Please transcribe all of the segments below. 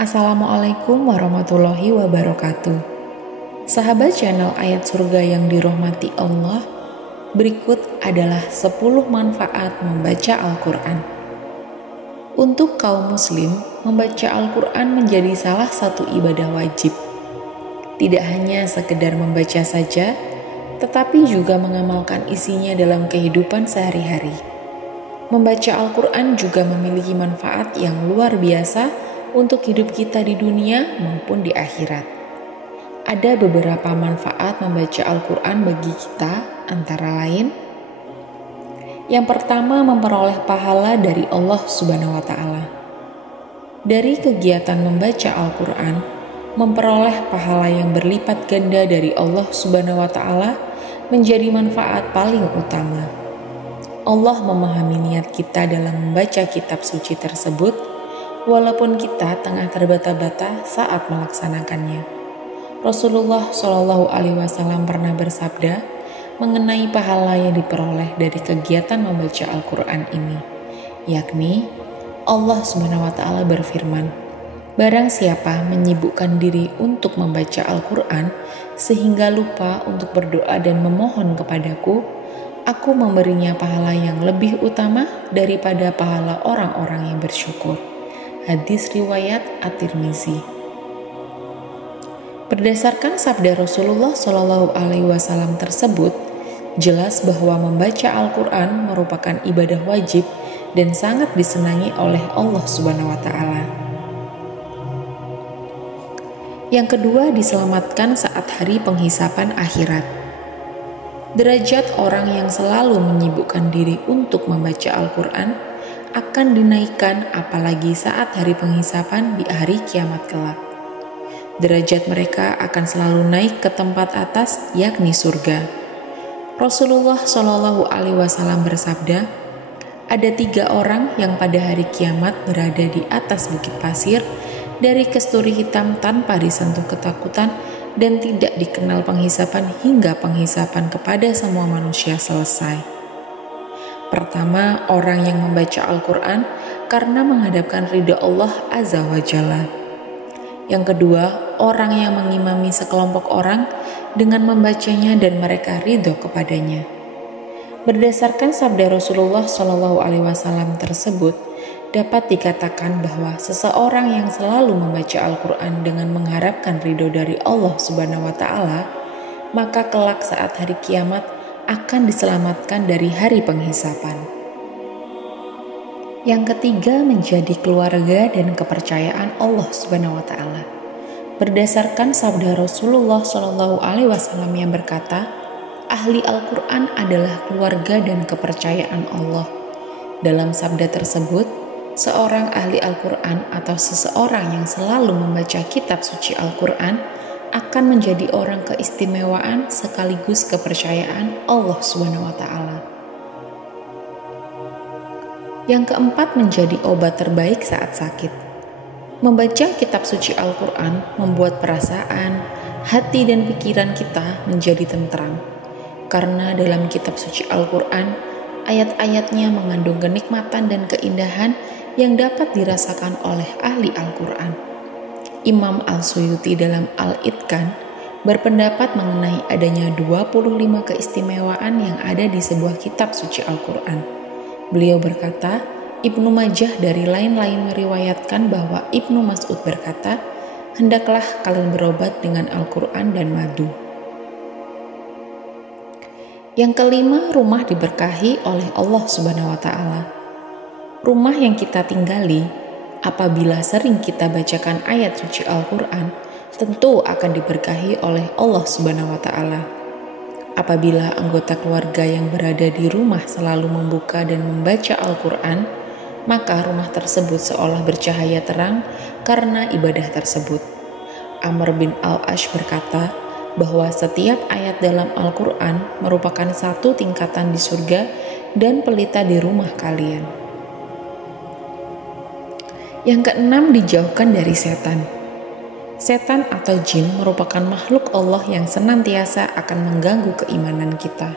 Assalamualaikum warahmatullahi wabarakatuh. Sahabat channel Ayat Surga yang dirahmati Allah, berikut adalah 10 manfaat membaca Al-Quran. Untuk kaum muslim, membaca Al-Quran menjadi salah satu ibadah wajib. Tidak hanya sekedar membaca saja, tetapi juga mengamalkan isinya dalam kehidupan sehari-hari. Membaca Al-Quran juga memiliki manfaat yang luar biasa untuk hidup kita di dunia maupun di akhirat. Ada beberapa manfaat membaca Al-Quran bagi kita, antara lain: yang pertama, memperoleh pahala dari Allah Subhanahu wa Ta'ala. Dari kegiatan membaca Al-Quran, memperoleh pahala yang berlipat ganda dari Allah Subhanahu wa Ta'ala menjadi manfaat paling utama. Allah memahami niat kita dalam membaca kitab suci tersebut, walaupun kita tengah terbata-bata saat melaksanakannya. Rasulullah Shallallahu Alaihi Wasallam pernah bersabda mengenai pahala yang diperoleh dari kegiatan membaca Al-Quran ini, yakni Allah Subhanahu Wa Taala berfirman, "Barang siapa menyibukkan diri untuk membaca Al-Quran sehingga lupa untuk berdoa dan memohon kepadaku, aku memberinya pahala yang lebih utama daripada pahala orang-orang yang bersyukur." Hadis riwayat At-Tirmizi. Berdasarkan sabda Rasulullah Shallallahu Alaihi Wasallam tersebut, jelas bahwa membaca Al-Quran merupakan ibadah wajib dan sangat disenangi oleh Allah Subhanahu Wa Taala. Yang kedua, diselamatkan saat hari penghisapan akhirat. Derajat orang yang selalu menyibukkan diri untuk membaca Al-Quran akan dinaikkan, apalagi saat hari penghisapan di hari kiamat kelak. Derajat mereka akan selalu naik ke tempat atas, yakni surga. Rasulullah Shallallahu Alaihi Wasallam bersabda, ada 3 orang yang pada hari kiamat berada di atas bukit pasir dari kesturi hitam tanpa disentuh ketakutan dan tidak dikenal penghisapan hingga penghisapan kepada semua manusia selesai. Pertama, orang yang membaca Al-Quran karena menghadapkan ridha Allah Azza wa Jalla. Yang kedua, orang yang mengimami sekelompok orang dengan membacanya dan mereka ridho kepadanya. Berdasarkan sabda Rasulullah Shallallahu Alaihi Wasallam tersebut, dapat dikatakan bahwa seseorang yang selalu membaca Al-Quran dengan mengharapkan ridho dari Allah Subhanahu wa Ta'ala, maka kelak saat hari kiamat akan diselamatkan dari hari penghisapan. Yang ketiga, menjadi keluarga dan kepercayaan Allah Subhanahu wa Ta'ala. Berdasarkan sabda Rasulullah Shallallahu Alaihi Wasallam yang berkata, ahli Al-Quran adalah keluarga dan kepercayaan Allah. Dalam sabda tersebut, seorang ahli Al-Quran atau seseorang yang selalu membaca kitab suci Al-Quran akan menjadi orang keistimewaan sekaligus kepercayaan Allah Subhanahu wa Ta'ala. Yang keempat, menjadi obat terbaik saat sakit. Membaca kitab suci Al-Quran membuat perasaan, hati dan pikiran kita menjadi tentram. Karena dalam kitab suci Al-Quran, ayat-ayatnya mengandung kenikmatan dan keindahan yang dapat dirasakan oleh ahli Al-Quran. Imam Al-Suyuti dalam Al-Itqan berpendapat mengenai adanya 25 keistimewaan yang ada di sebuah kitab suci Al-Quran. Beliau berkata, Ibnu Majah dari lain-lain meriwayatkan bahwa Ibnu Mas'ud berkata, hendaklah kalian berobat dengan Al-Quran dan madu. Yang kelima, rumah diberkahi oleh Allah Subhanahu wa Ta'ala. Rumah yang kita tinggali, apabila sering kita bacakan ayat suci Al-Quran, tentu akan diberkahi oleh Allah Subhanahu wa Ta'ala. Apabila anggota keluarga yang berada di rumah selalu membuka dan membaca Al-Quran, maka rumah tersebut seolah bercahaya terang karena ibadah tersebut. Amr bin Al-Ash berkata bahwa setiap ayat dalam Al-Quran merupakan satu tingkatan di surga dan pelita di rumah kalian. Yang keenam, dijauhkan dari setan. Setan atau jin merupakan makhluk Allah yang senantiasa akan mengganggu keimanan kita.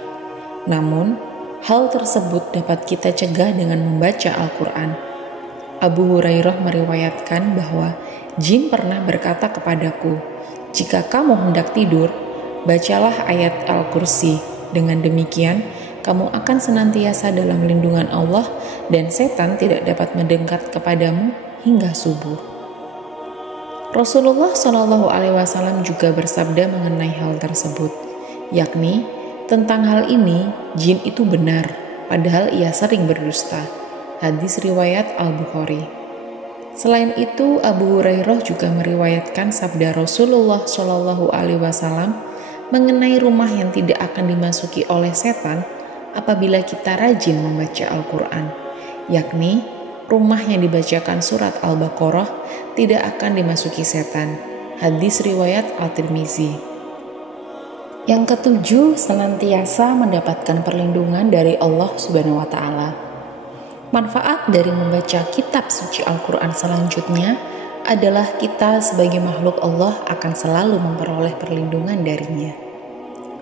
Namun, hal tersebut dapat kita cegah dengan membaca Al-Quran. Abu Hurairah meriwayatkan bahwa Jin pernah berkata kepadaku, jika kamu hendak tidur, bacalah ayat Al-Kursi. Dengan demikian, kamu akan senantiasa dalam lindungan Allah dan setan tidak dapat mendekat kepadamu hingga subuh. Rasulullah Shallallahu Alaihi Wasallam juga bersabda mengenai hal tersebut, yakni tentang hal ini jin itu benar, padahal ia sering berdusta. Hadis riwayat Al-Bukhari. Selain itu, Abu Hurairah juga meriwayatkan sabda Rasulullah Shallallahu Alaihi Wasallam mengenai rumah yang tidak akan dimasuki oleh setan apabila kita rajin membaca Al-Quran, yakni rumah yang dibacakan surat Al-Baqarah tidak akan dimasuki setan. Hadis riwayat Al-Tirmizi. Yang ketujuh, senantiasa mendapatkan perlindungan dari Allah Subhanahu wa Ta'ala. Manfaat dari membaca kitab suci Al-Quran selanjutnya adalah kita sebagai makhluk Allah akan selalu memperoleh perlindungan darinya.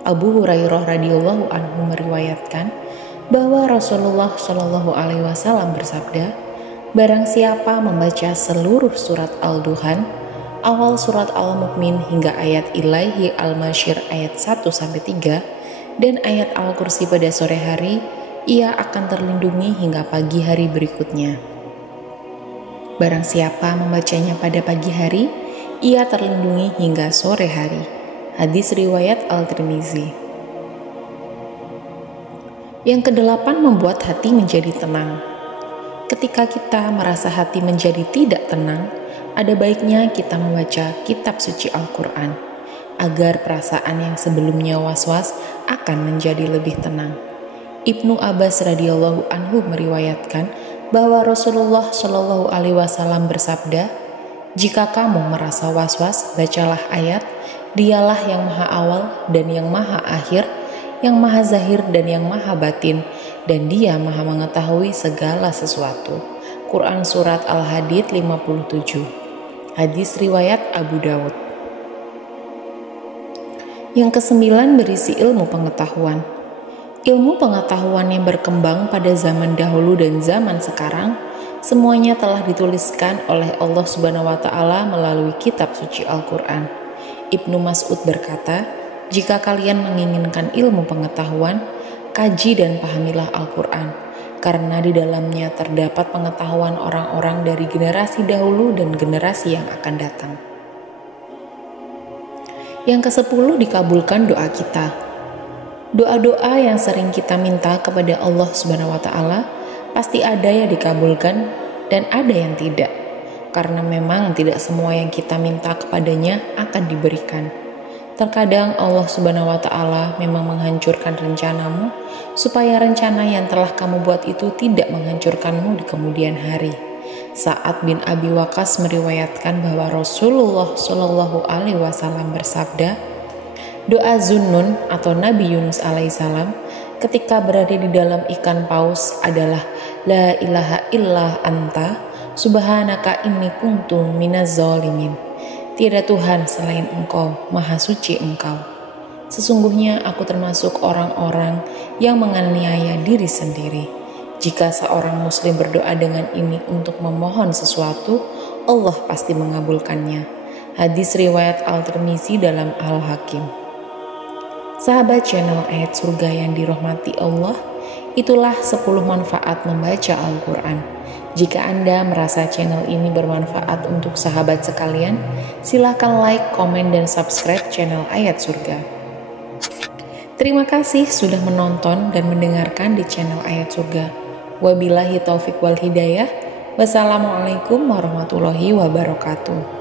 Abu Hurairah radhiyallahu anhu meriwayatkan bahwa Rasulullah Shallallahu Alaihi Wasallam bersabda, barang siapa membaca seluruh surat Al-Duhan, awal surat Al-Mu'min hingga ayat Ilaihi Al-Masyir ayat 1-3 dan ayat Al-Kursi pada sore hari, ia akan terlindungi hingga pagi hari berikutnya. Barang siapa membacanya pada pagi hari, ia terlindungi hingga sore hari. Hadis riwayat Al-Tirmizi. Yang kedelapan, membuat hati menjadi tenang. Ketika kita merasa hati menjadi tidak tenang, ada baiknya kita membaca kitab suci Al-Quran agar perasaan yang sebelumnya was-was akan menjadi lebih tenang. Ibnu Abbas radhiyallahu anhu meriwayatkan bahwa Rasulullah Shallallahu Alaihi Wasallam bersabda, jika kamu merasa was-was, bacalah ayat, dialah yang maha awal dan yang maha akhir, yang maha zahir dan yang maha batin, dan dia maha mengetahui segala sesuatu. Quran Surat Al-Hadid 57. Hadis riwayat Abu Dawud. Yang kesembilan, berisi ilmu pengetahuan. Ilmu pengetahuan yang berkembang pada zaman dahulu dan zaman sekarang, semuanya telah dituliskan oleh Allah Subhanahu wa Ta'ala melalui kitab suci Al-Quran. Ibnu Mas'ud berkata, jika kalian menginginkan ilmu pengetahuan, kaji dan pahamilah Al-Quran, karena di dalamnya terdapat pengetahuan orang-orang dari generasi dahulu dan generasi yang akan datang. Yang ke-10, dikabulkan doa kita. Doa-doa yang sering kita minta kepada Allah Subhanahu wa Ta'ala pasti ada yang dikabulkan dan ada yang tidak, karena memang tidak semua yang kita minta kepadanya akan diberikan. Terkadang Allah Subhanahu wa Ta'ala memang menghancurkan rencanamu supaya rencana yang telah kamu buat itu tidak menghancurkanmu di kemudian hari. Sa'ad bin Abi Waqqas meriwayatkan bahwa Rasulullah Shallallahu Alaihi Wasallam bersabda, doa Zunnun atau Nabi Yunus alaihissalam ketika berada di dalam ikan paus adalah La ilaha illa anta subhanaka inni kuntu minaz zalimin. Tiada Tuhan selain Engkau, maha suci Engkau. Sesungguhnya aku termasuk orang-orang yang menganiaya diri sendiri. Jika seorang muslim berdoa dengan ini untuk memohon sesuatu, Allah pasti mengabulkannya. Hadis riwayat Al-Tirmizi dalam Al-Hakim. Sahabat channel Ayat Surga yang dirahmati Allah, itulah 10 manfaat membaca Al-Quran. Jika Anda merasa channel ini bermanfaat untuk sahabat sekalian, silakan like, komen, dan subscribe channel Ayat Surga. Terima kasih sudah menonton dan mendengarkan di channel Ayat Surga. Wabillahi taufik wal hidayah. Wassalamualaikum warahmatullahi wabarakatuh.